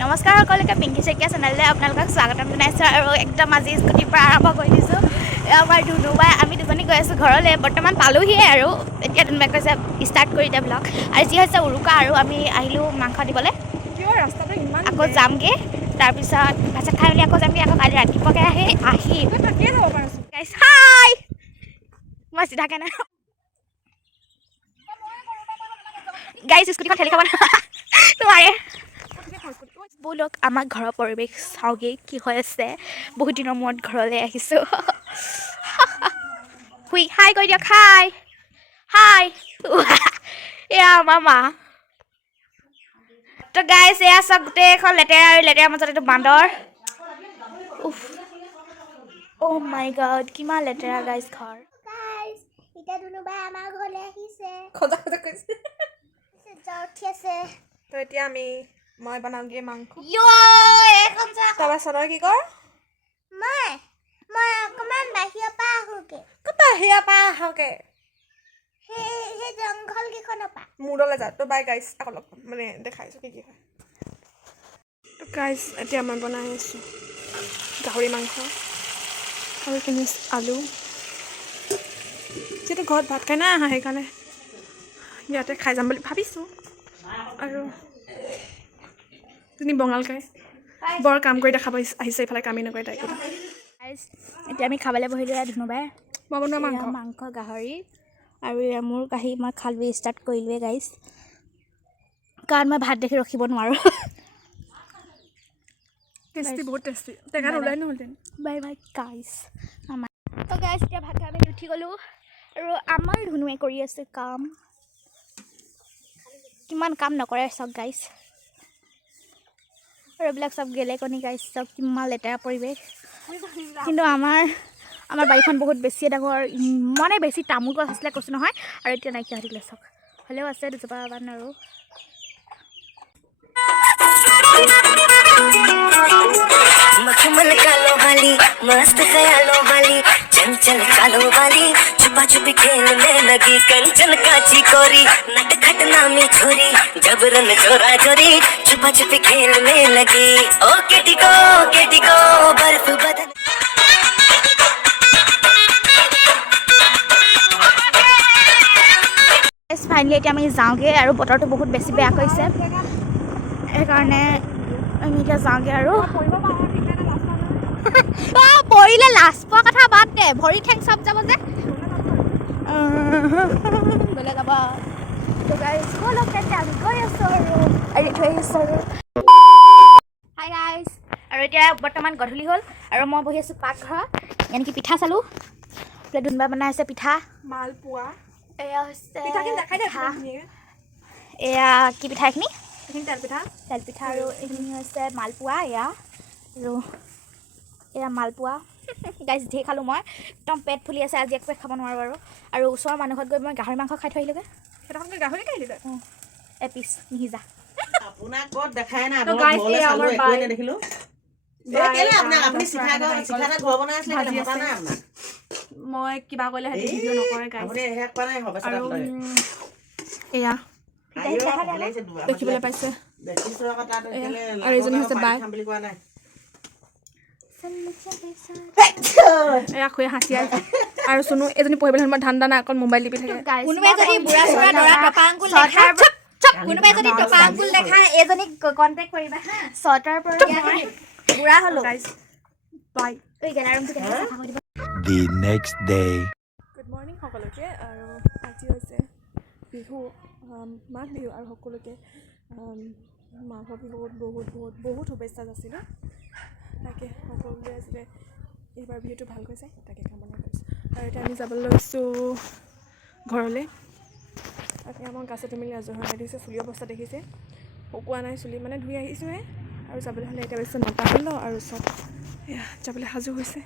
নমস্কাৰ সকলোকে পিংকি শইকীয়া চেনেললৈ আপোনালোকক স্বাগতম জনাইছোঁ আৰু একদম আজি স্কুটিৰ পৰা আৰম্ভ কৰি দিছোঁ আমাৰ ধুনুবাই আমি দুজনী গৈ আছোঁ ঘৰলৈ বৰ্তমান পালোহিয়ে আৰু এতিয়া ধুনুবাই কৈছে ষ্টাৰ্ট কৰি দিয়া ব্লগ আৰু যি হৈছে উৰুকা আৰু আমি আহিলোঁ মাংস দিবলৈ ৰাস্তাটো ইমান আকৌ যামগৈ তাৰপিছত ভাত খাই মেলি আকৌ যামগৈ আকৌ কালি ৰাতিপুৱাকৈ আহি থাকিয়ে যাব পাৰিছোঁ গাইছ হাই মই চিধাকৈ নাই গাইছ স্কুটিখন ঠেলি খাব নোৱাৰে ব'লক আমাৰ ঘৰৰ পৰিৱেশ চাওঁগৈ কি হৈ আছে বহুত দিনৰ মূৰত ঘৰলৈ আহিছোঁ শুই হাই কৈ দিয়ক হাই হাই এয়া আমাৰ মা তো গাইছ এয়া চব গোটেইখন লেতেৰা আৰু লেতেৰাৰ মাজত এইটো বান্দৰ অ' মাই গড কিমান লেতেৰা গাইছ ঘৰ এতিয়া ধুনুবাই আমাৰ ঘৰলৈ আহিছে খজা খজা কৈছে জ্বৰ উঠি আছে তো এতিয়া মই বনাওঁগৈ মাংস তাৰপৰা চনয় কি কৰ মই অকণমান বাহিৰৰ পৰা আহোঁগৈ বাহিৰৰ পৰা আহকে সেই জংঘলকেইখনৰ পৰা মূৰলৈ যা তো বাই গাইছ আকৌ লগ মানে দেখাইছোঁ কি হয় তো গাইছ এতিয়া মই বনাই আছোঁ গাহৰি মাংস আৰু এইখিনি আলু যিহেতু ঘৰত ভাত খাই নাই আহা সেইকাৰণে ইয়াতে খাই যাম বুলি ভাবিছোঁ আৰু তুমি বঙালকাই বৰ কাম কৰি দেখাব আহিছে এইফালে কামেই নকৰে তাই কিবা এতিয়া আমি খাবলৈ বহিলোঁ ধুনুবাই মই বনোৱা মাংস গাহৰি আৰু এয়া মোৰ কাহি মই খালবি ষ্টাৰ্ট কৰিলোৱে গাইছ কাৰণ মই ভাত দেখি ৰখিব নোৱাৰোঁ টেষ্টি বহুত টেষ্টি টেঙাত ওলাই নহ'লহেঁতেন বাই বাই গাইছ আমাৰ তো গাইছ এতিয়া ভাত খাই মেলি উঠি গ'লোঁ আৰু আমাৰ ধুনুৱে কৰি আছে কাম কিমান কাম নকৰে চব গাইছ আৰু এইবিলাক চব গেলেকনি গাইছ চব কিমান লেতেৰা পৰিৱেশ কিন্তু আমাৰ বাৰীখন বহুত বেছিয়ে ডাঙৰ ইমানেই বেছি তামোল গছ আছিলে কৈছোঁ নহয় আৰু এতিয়া নাইকিয়া হৈ থাকিলে চব হ'লেও আছে দুজোপা মান আৰু मखमल कालो वाली मस्त ख्यालों वाली चंचल चालों वाली छुपा छुपी खेल में लगी कंचन काची कोरी नट खट नामी छोरी जबरन जोरा जोरी छुपा छुपी खेल में लगी ओ केटी को बर्फ बदन ফাইনেলি এতিয়া আমি যাওঁগৈ আৰু বতৰটো বহুত বেছি বেয়া কৰিছে সেইকাৰণে আমি এতিয়া যাওঁগৈ আৰু পৰিলে লাজ পোৱা কথা বাদ দে ভৰি ঠেং চব যাব যে গ'লে যাব স্কুলত আমি গৈ আছোঁ আৰু থৈ আহিছোঁ আৰু হাই গাইছ আৰু এতিয়া বৰ্তমান গধূলি হ'ল আৰু মই বহি আছোঁ পাকঘৰত এনেকৈ পিঠা চালোঁ বোলে ধুনুবাই বনাই আছে পিঠা মালপোৱা এয়া হৈছে এয়া কি পিঠা এইখিনি তেল পিঠা আৰু এইখিনি হৈছে মালপোৱা আৰু এয়া মালপোৱা গাইছ ঢেৰ খালোঁ মই একদম পেট ফুলি আছে আজি এক পেট খাব নোৱাৰোঁ আৰু ওচৰৰ মানুহ ঘৰত গৈ মই গাহৰি মাংস খাই থৈ আহিলোগৈ সেইদিনাখনকে গাহৰি খাই দিলে এপিচ নিসিজা আপোনাক ক'ত দেখাই নাই তো গাইছ ঘৰলৈ এই চালো আমাৰ একোৱে বাই নেদেখিলো বাই কেলে আপোনাক কাম আপুনি দছৰা চিঠা এটা ঘৰ বনাই আছিলে ভাজি কেলে মতা আছে। নাই আপোনাক মই কিবা কৰিলে সিহঁতে ভিডিঅ' নকৰে গাইছ আপুনি শেষ কৰা নাই হবে আৰু এয়া দেখিবলৈ পাইছে দেখিছো আকৌ তাত কেলে আৰু এইজনী হৈছে বাই খাম বুলি কোৱা নাই এয়া খুৱে হাঁচি আছে আৰু চুনু এজনী পঢ়িবলৈ সময়ত ধান্দা নাই অকল মোবাইল টিপি থাকে কোনোবাই যদি বুঢ়া চুঢ়া দৰা টপা আঙুল দেখা কোনোবাই যদি টপা আঙুল দেখা এজনীক কণ্টেক্ট কৰিবা হা চৰ্টাৰ পৰা মই বুঢ়া হ'লো গাইছ বাই এই গেলাৰুমটো কেনেকৈ চাফা কৰি দিব The next day. Good morning সকলোকে আৰু আজি হৈছে বিহু মাঘ বিহু আৰু সকলোকে মাঘৰ বিহুত বহুত শুভেচ্ছা যাচিলোঁ তাকে সকলোৱে আছিলে এইবাৰ বিহুটো ভাল গৈছে তাকে কামনা কৰিছোঁ আৰু এতিয়া আমি যাবলৈ লৈছোঁ ঘৰলৈ তাকে আমাৰ গাছতে মেলি আজৰি হৈ দেখিছে চুলি অৱস্থা দেখিছে শুকোৱা নাই চুলি মানে ধুই আহিছোঁহে আৰু যাবলৈ হ'লে এতিয়া বেছি নটা হ'ল আৰু চব এয়া যাবলৈ সাজু হৈছে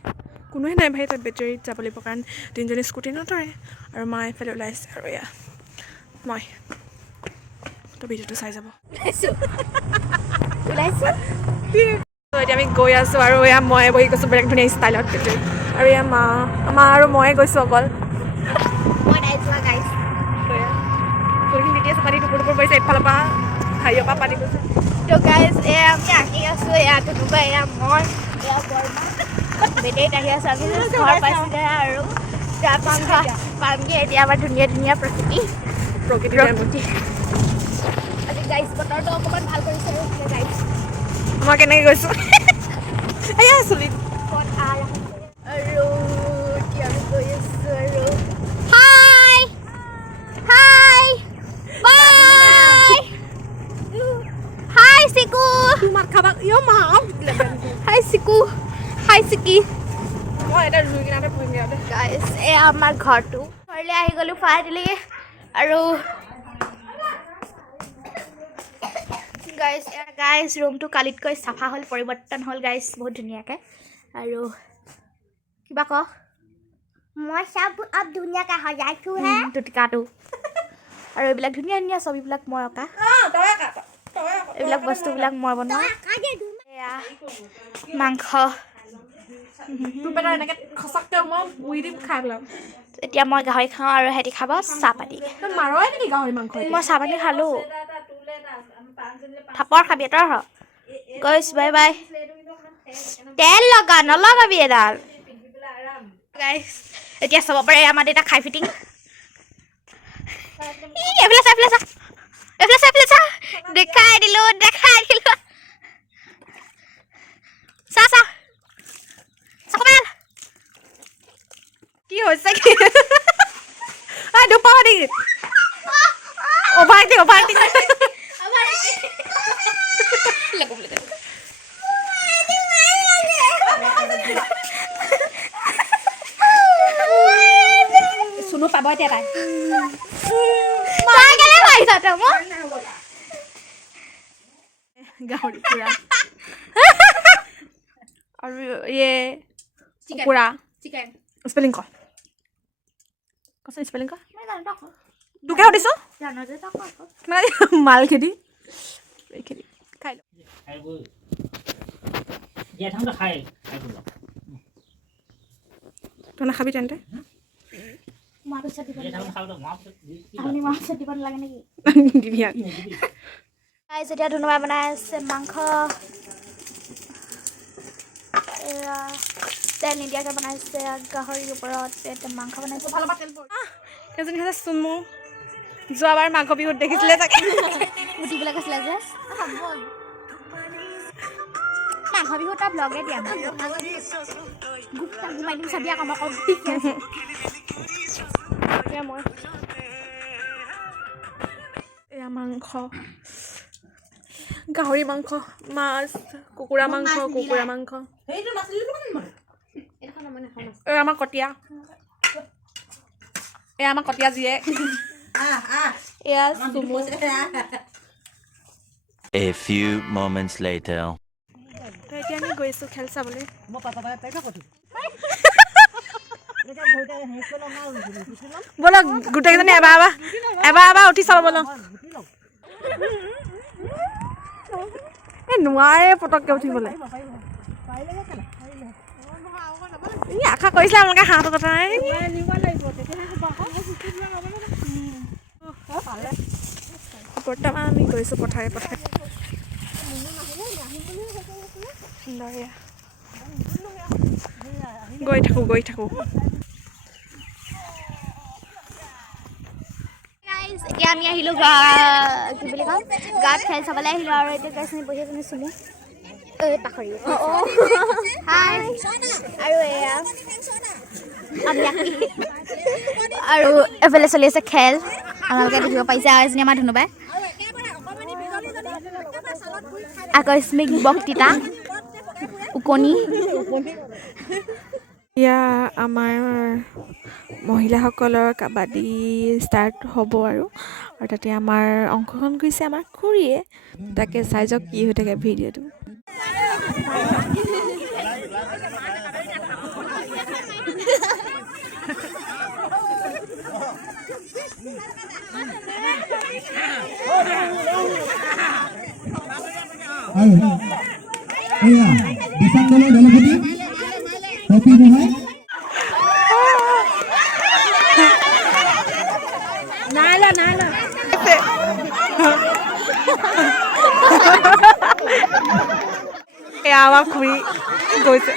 কোনোৱে নাই ভাই তাত বেটেৰীত যাব লাগিব কাৰণ তিনিজনী স্কুটি নতৰে আৰু মা এইফালে ওলাইছে আৰু এয়া মই তো ভিডিঅ'টো চাই যাব ওলাইছোঁ এতিয়া আমি গৈ আছোঁ আৰু এয়া মই বহি গৈছোঁ বেলেগ ধুনীয়া ষ্টাইলত বেটেৰীত আৰু এয়া মা আৰু ময়ে গৈছোঁ অকল মই নাই যোৱা গাইছ ফুলখিনি দি আছে পানী টুকুৰ টুকুৰ কৰিছে এইফালৰ পৰা হাৰিয়ৰ পৰা পানী গৈছে তো গাইজ আমি আহি আছোঁ ইয়াতো কোনোবা এয়া মই এয়া বৰমা বেটেৰীত আহি আছোঁ আমি ঘৰ পাইছোঁগৈ আৰু তাৰপিছত পামগৈ এতিয়া আমাৰ ধুনীয়া ধুনীয়া প্ৰকৃতি আজি গাইজ বতৰটো অকণমান ভাল কৰিছে আৰু গাইজ মই কেনেকৈ গৈছোঁ এয়া চুলিত আৰু এতিয়া আমি গৈ আছোঁ আৰু হাই হাই বাই হাই চিকু মাত খাবা মা হাই চিকু হাই চিকি মই এটা ৰুই কিনাতে পুহিম ইয়াতে গাইজ এয়া আমাৰ ঘৰটো ঘৰলৈ আহি গ'লোঁ ফাইনেলি আৰু গাইজ ৰুমটো কালিতকৈ চাফা হ'ল পৰিৱৰ্তন হ'ল গাইজ বহুত ধুনীয়াকৈ আৰু কিবা ক মই চব अब ধুনীয়াকৈ সজাইছোঁ হে টুটিকাটো আৰু এইবিলাক ধুনীয়া ধুনীয়া ছবিবিলাক মই অঁকা এইবিলাক বস্তুবিলাক মই বনোৱা এয়া মাংস এনেকৈ খচককৈ মই মুৰি দিম খাই পেলাম এতিয়া মই গাহৰি খাওঁ আৰু সিহঁতি খাব চাহপাতি মাৰয় নেকি গাহৰি মাংস মই চাহপাতি খালোঁ থাপৰ খাবি তই গৈছ বাই বাই তেল লগা নলগাবি এডাল গাইছ এতিয়া চাব পাৰে আমাৰ দেউতা খাই ফিটিং এইফালে চা দেখাই দিলোঁ চা কি হৈছে কি দুপাহ নেকি অভাৰটিং চুনু পাব এতিয়া তাই কেলে মাৰিছ তই মোক গাহৰি পুৰা আৰু ইয়ে কুকুৰা চিকেন স্পেলিং কচোন স্পেলিং তোকে সুধিছোঁ মানে মাল খেদি খাই ল তই নাখাবি তেন্তে এতিয়া ধুনুমাই বনাই আছে মাংস তেল নিদিয়াকৈ বনাইছে গাহৰিৰ ওপৰত মাংস বনাইছে ভাল এজনী হৈছে চুনু যোৱাবাৰ মাঘ বিহুত দেখিছিলে চাগে গুটিবিলাক আছিলে যে মাঘ বিহু তাৰ ব্লগে দিয়া ঘুমাই দিম চাবি আকৌ মই এয়া মাংস গাহৰি মাংস মাছ কুকুৰা মাংস আমাৰ কটীয়া জীয়েক এয়া চুমু A few moments later. তো এতিয়া আমি গৈছোঁ খেল চাবলৈ বলক গোটেইকেইজনী এবাৰ উঠি চাব বলক এই নোৱাৰে পটককৈ উঠিবলৈ আশা কৰিছিলে আপোনালোকে হাঁহটোৰ কথা বৰ্তমান আমি গৈছোঁ পথাৰে গৈ থাকোঁ এতিয়া আমি আহিলোঁ কি বুলি কওঁ গাঁৱত খেল চাবলৈ আহিলোঁ আৰু এতিয়া গাইজনী বহি এজনী চুমু পাখৰি হাই আৰু এয়া আমি আৰু এফালে চলি আছে খেল আপোনালোকে দেখিব পাইছে আৰু এজনী আমাৰ ধুনুবাই আকস্মিক বক্তৃতা উকনি এতিয়া আমাৰ মহিলাসকলৰ কাবাডী ষ্টাৰ্ট হ'ব আৰু তাতে আমাৰ অংশগ্ৰহণ কৰিছে আমাৰ খুৰীয়ে তাকে চাই যাওক কি হৈ থাকে ভিডিঅ'টো এয়া আমাৰ খুৰী গৈছে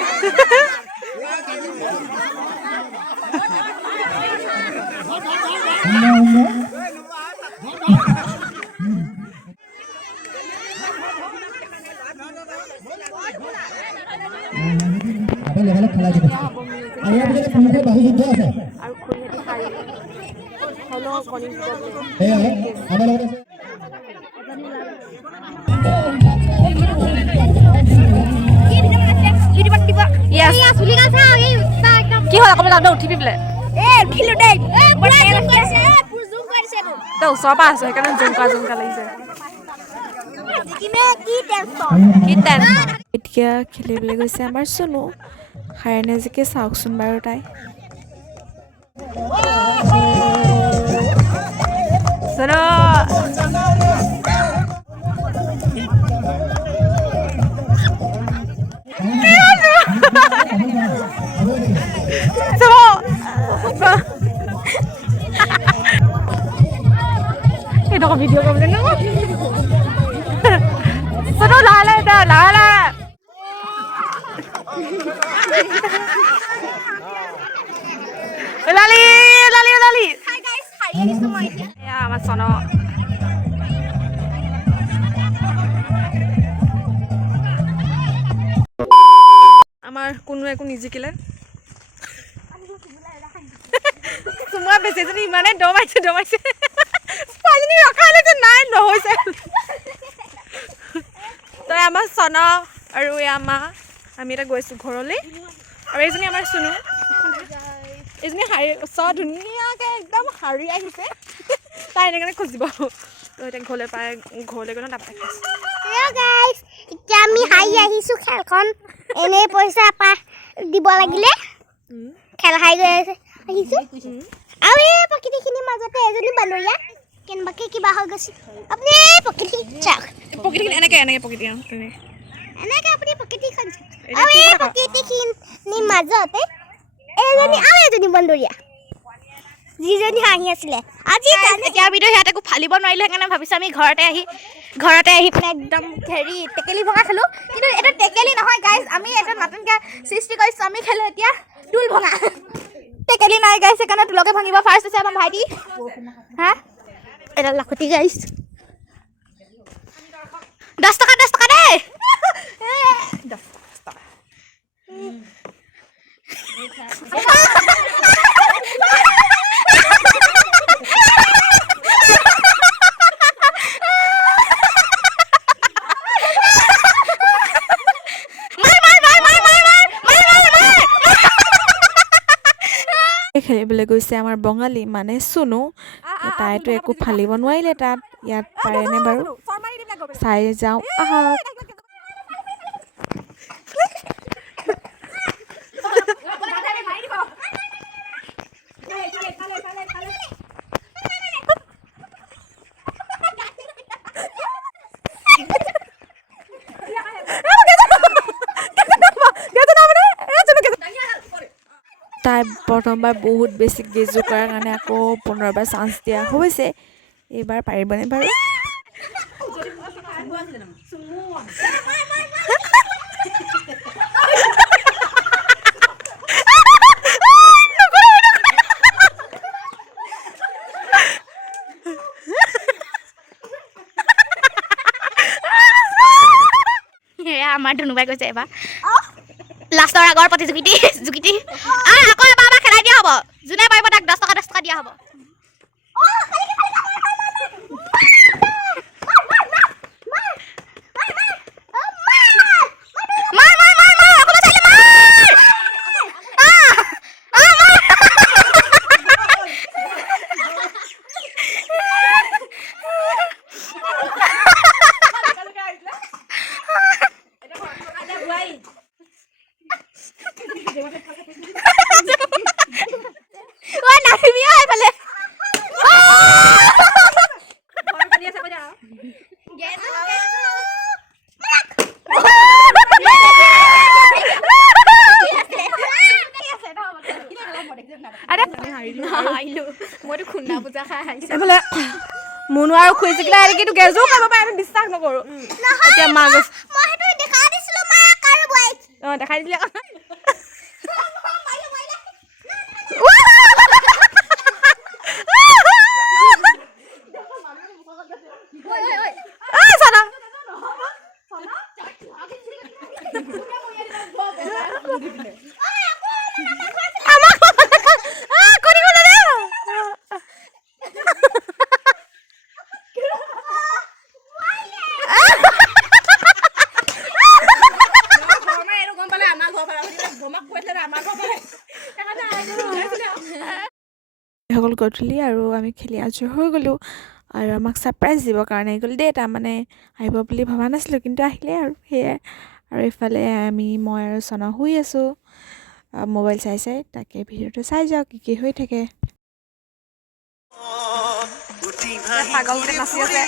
আৰু খুৰীহঁতি খাই হ'লেও কণী কি হ'ল অকণমান যাওঁতে উঠি পেলাই তই ওচৰৰ পৰা আছো সেইকাৰণে জুমকা লাগিছে এতিয়া খেলিবলৈ গৈছে আমাৰ চুনু হাৰে নেজিকে চাওকচোন বাৰু তাই চুনু এইটো ভিডিঅ' কৰিবলৈ ন চুনু লাহে লালি এয়া আমাৰ চন আমাৰ কোনো একো নিজিকিলে তোমাৰ বেছিজনী ইমানেই দমাইছে ছোৱালীজনী ৰখা হ'লে যে নাই নহৈছে তই আমাৰ চন আৰু এয়া মা আমি এটা গৈছোঁ ঘৰলৈ আৰু এইজনী আমাৰ চুনু এইজনী শাৰী ওচৰ ধুনীয়াকৈ একদম শাৰী আহিছে তাই এনেকৈ খুজিব তো এতিয়া ঘৰলৈ পাই ঘৰলৈ গ'লে তাৰপৰা এতিয়া আমি হাৰি আহিছোঁ খেলখন এনেই পইচা দিব লাগিলে খেল হাৰি গৈ আহিছোঁ আৰু এই প্ৰকৃতিখিনিৰ মাজতে এজনী বনৰীয়া কেনেবাকৈ কিবা হৈ গৈছে আপুনি প্ৰকৃতি চাওক প্ৰকৃতিখিনি এনেকৈ প্ৰকৃতি এনেকৈ আপুনি প্ৰকৃতিখন চাওক আৰু এই প্ৰকৃতিখিনিৰ মাজতে এজনী আৰু এজনী বনৰীয়া যিজনী হাঁহি আছিলে আজি এতিয়া আমিতো সিহঁত একো ফালিব নোৱাৰিলোঁ সেইকাৰণে ভাবিছোঁ আমি ঘৰতে আহি পেলাই একদম হেৰি টেকেলি ভঙা খালোঁ কিন্তু এইটো টেকেলি নহয় গাইজ আমি এটা নতুনকৈ সৃষ্টি কৰিছোঁ আমি খেলোঁ এতিয়া টুল ভঙা টেকেলি নাই গাইজ সেইকাৰণে টুলকে ভাঙিব ফাৰ্ষ্ট হৈছে আমাৰ ভাইটি হা এডাল লাখুটি গাইজ 10 টকা দেই 10 টকা খেলিবলৈ গৈছে আমাৰ বঙালী মানে চুনু তাইতো একো ফালিব নোৱাৰিলে তাত ইয়াত পাৰেনে বাৰু চাই যাওঁ আহক তাই প্ৰথমবাৰ বহুত বেছি গেজু কৰাৰ কাৰণে আকৌ পুনৰবাৰ চান্স দিয়া হৈছে এইবাৰ পাৰিবনে বাৰু আমাৰ ধুনুবাই কৈছে এবাৰ লাষ্টৰ আগৰ প্ৰতিযোগিতা আকৌ এবাৰ খেলাই দিয়া হ'ব যোনে পাৰিব তাক 10 টকা দিয়া হ'ব এইফালে মুনু আৰু খুজিছিলে কিন্তু গেজো খাব পাৰে আমি বিশ্বাস নকৰোঁ এতিয়া মা গৈছে দেখাই দিলে সকল গধূলি আৰু আমি খেলি আজৰি হৈ গ'লোঁ আৰু আমাক ছাৰপ্ৰাইজ দিবৰ কাৰণে আহি গ'ল দেই তাৰমানে আহিব বুলি ভবা নাছিলোঁ কিন্তু আহিলে আৰু সেয়াই আৰু এইফালে মই আৰু চনা শুই আছোঁ মোবাইল চাই চাই তাকে ভিডিঅ'টো চাই যাওঁ কি হৈ থাকে পাগলকে নাচি আছে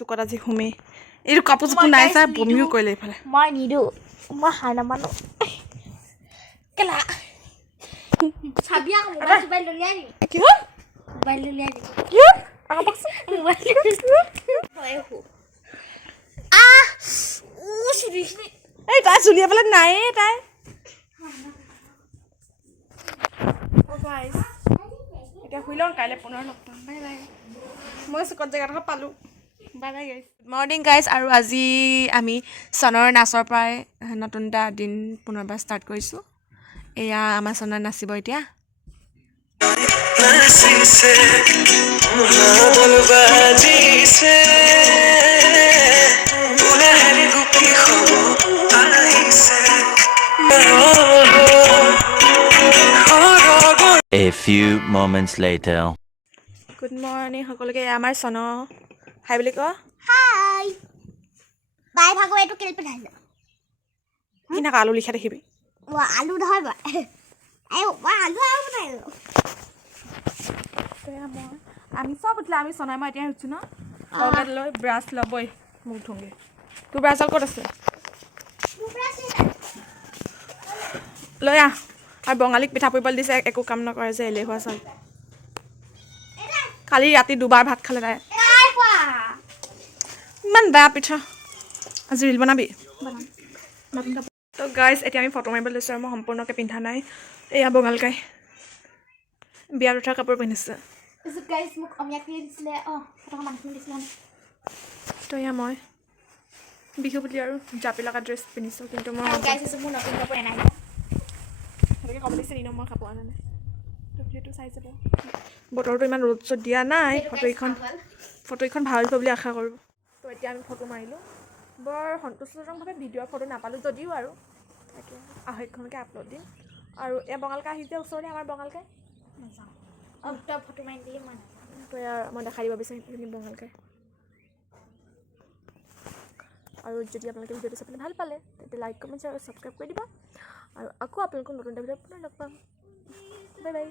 তোকত আজি শুমে এইটো কাপোৰযোৰ নাই চাই বমিও কৰিলে এইফালে মই নিদিওঁ মই হাৰ নামানো কেলা চাবি আকৌ মোবাইল উলিয়াই দিম কি হ'ল মোবাইল উলিয়াই দিম কি হ'ল আকৌ পাকচোন এই তাই চুলিয়াবলৈ নাইয়ে তাই এতিয়া শুই লওঁ কাইলৈ পুনৰ লগ পাম বাই বাই মই চুকত জেগাডোখৰ পালোঁ bye bye guys morning guys আৰু আজি আমি চনৰ নাচৰ পৰাই নতুন এটা দিন পুনৰবাৰ ষ্টাৰ্ট কৰিছোঁ এয়া আমাৰ চনৰ নাচিব এতিয়া A few moments later. Good morning সকলোকে আমাৰ চন হাই বুলি ক হাই বাই ভাগৰ এইটো কেলে পিন্ধাইছে কেনেকৈ আলু লিখা দেখিবি আলু নহয় বা মই আলু আৰু বনাইছোঁ আমি চব উঠিলে আমি চনাই মই এতিয়া উঠছোঁ ন কলগেট লৈ ব্ৰাছ ল'বই মোক ধুংগে তোৰ ব্ৰাছৰ ক'ত আছে লৈ আহ আৰু বঙালীক পিঠা পুৰিবলৈ দিছে একো কাম নকৰে যে এলেহুৱা চাল কালি ৰাতি দুবাৰ ভাত খালে তাই ইমান বেয়া পিঠা আজি ৰিল বনাবি তো গাইজ এতিয়া আমি ফটো মাৰিবলৈ লৈছোঁ আৰু মই সম্পূৰ্ণকৈ পিন্ধা নাই এয়া বঙালকাই বিয়াত উঠা কাপোৰ পিন্ধিছে মোক অমিয়া খুলি দিছিলে মানুহখিনি দিছিলে তো এয়া মই বিহু বুলি আৰু জাপি লগা ড্ৰেছ পিন্ধিছোঁ কিন্তু মই মোৰ নতুন কাপোৰ এনাই সেনেকৈ ক'ব লাগিছে নিনো মই কাপোৰ আনা নাই তো ভিডিঅ'টো চাই যাব বতৰটো ইমান ৰ'দ চ'দ দিয়া নাই ফটো এখন ভাল হ'ব বুলি আশা কৰোঁ তো এতিয়া আমি ফটো মাৰিলোঁ বৰ সন্তোষজনকভাৱে ভিডিঅ'ৰ ফটো নাপালোঁ যদিও আৰু তাকে আঢ়ৈখনকৈ আপলোড দিম আৰু এয়া বঙালকাই আহিছে ওচৰতে আমাৰ বঙালকাই নাযাওঁ ফটো মাৰি দিলে মই তো এয়া মই দেখাই দিব বিচাৰিম এইখিনি বঙালকাই আৰু যদি আপোনালোকে ভিডিঅ'টো চাই ভাল পালে তেতিয়া লাইক কমেণ্ট আৰু ছাবস্ক্ৰাইব কৰি দিব আৰু আকৌ আপোনালোকক নতুন এটা ভিডিঅ'ত পুনৰ লগ পাম বাই বাই